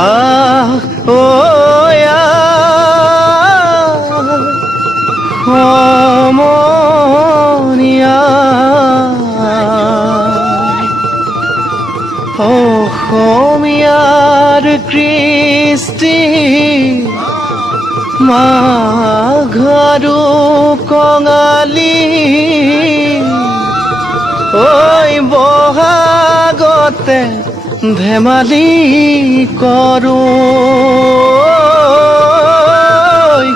আহ ও সমনীয়া অসমীয়াৰ কৃষ্টি মাঘ আৰু কঙালী ঐ বহাগতে ধেমালি কৰোঁ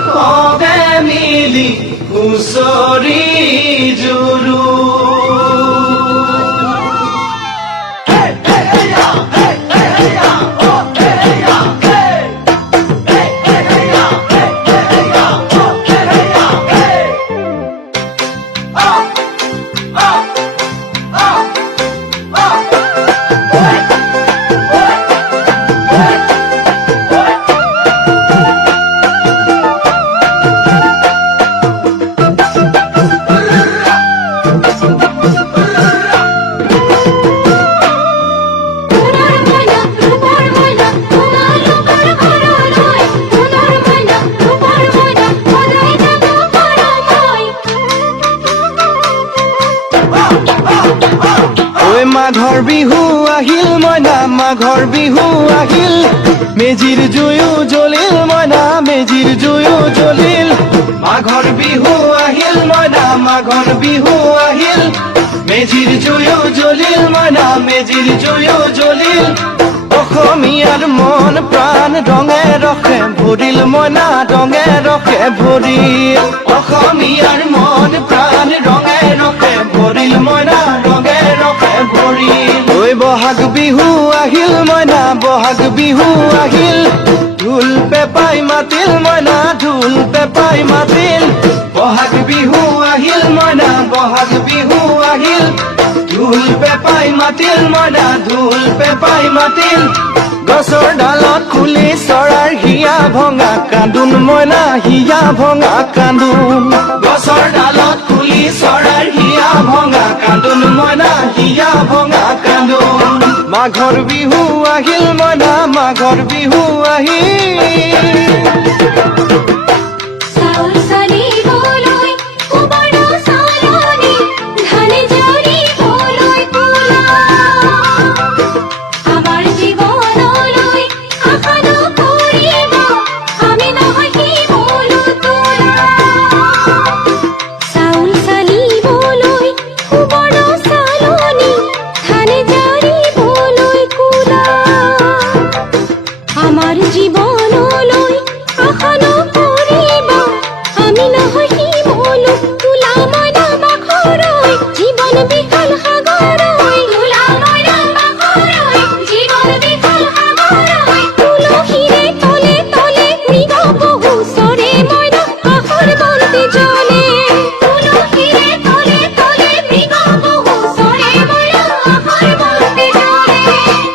সবে মিলি হুঁচৰি জুৰো মাঘৰ বিহু আহিল মইনা মাঘৰ বিহু আহিল মেজিৰ জুয়ো জ্বলিল মইনা মেজিৰ জুয়ো জ্বলিল মাঘৰ বিহু আহিল মইনা মাঘৰ বিহু আহিল মেজিৰ জুয়ো জ্বলিল মইনা মেজিৰ জুয়ো জ্বলিল অসমীয়াৰ মন প্ৰাণ ৰঙে ৰসে ভৰিল মইনা ৰঙে ৰসে ভৰিল অসমীয়াৰ মন প্ৰাণ ৰঙে ৰসে ভৰিল মইনা ৰঙে ৰসে ভৰিল ঐ বহাগ বিহু আহিল মইনা বহাগ বিহু আহিল ঢোল পেপাই মাতিল মইনা ঢোল পেপাই মাতিল বহাগ বিহু আহিল মইনা বহাগ বিহু আহিল ঢোল পেপাই মাতিল মইনা ঢোল পেপাই মাতিল গছৰ ডালত খুলি চৰাৰ হিয়া ভঙা কান্দোন মইনা হিয়া ভঙা কান্দোন গছৰ ডালত খুলি চৰাৰ হিয়া ভঙা কান্দোন মইনা হিয়া ভঙা কান্দোন মাঘৰ বিহু আহিল মইনা মাঘৰ বিহু আহিল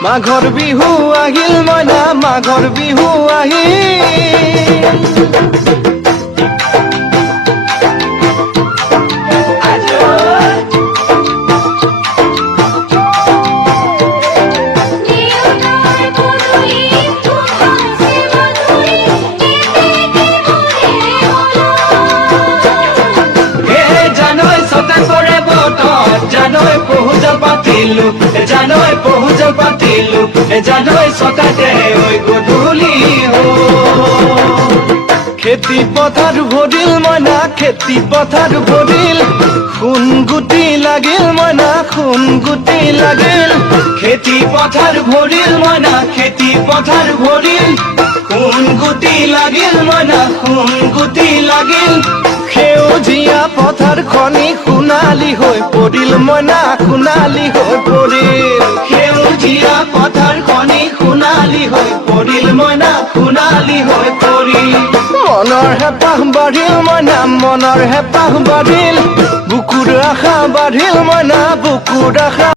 মাঘৰ বিহু আহিল মইনা মাঘৰ বিহু আহিল জানৈ পহুজল পাতিলো জানৈ পহুজল পাতিলো জানৈ সকাতে ওই গধূলি খেতি পথাৰ ভৰিল মইনা খেতি পথাৰ ভৰিল খুন গুটি লাগিল মইনা খুন গুটি লাগিল খেতি পথাৰ ভৰিল মইনা খেতি পথাৰ ভৰিল খুন গুটি লাগিল মইনা খুন গুটি লাগিল সেউজীয়া পথাৰ খনি সোণালী হৈ পৰিল মইনা সোণালী হৈ পৰিল সেউজীয়া পথাৰ খনি সোণালী হৈ পৰিল মইনা সোণালী হৈ পৰিল মনৰ হেঁপাহ বাঢ়িল মইনা মনৰ হেঁপাহ বাঢ়িল বুকুৰ আশা বাঢ়িল মইনা বুকুৰ আশা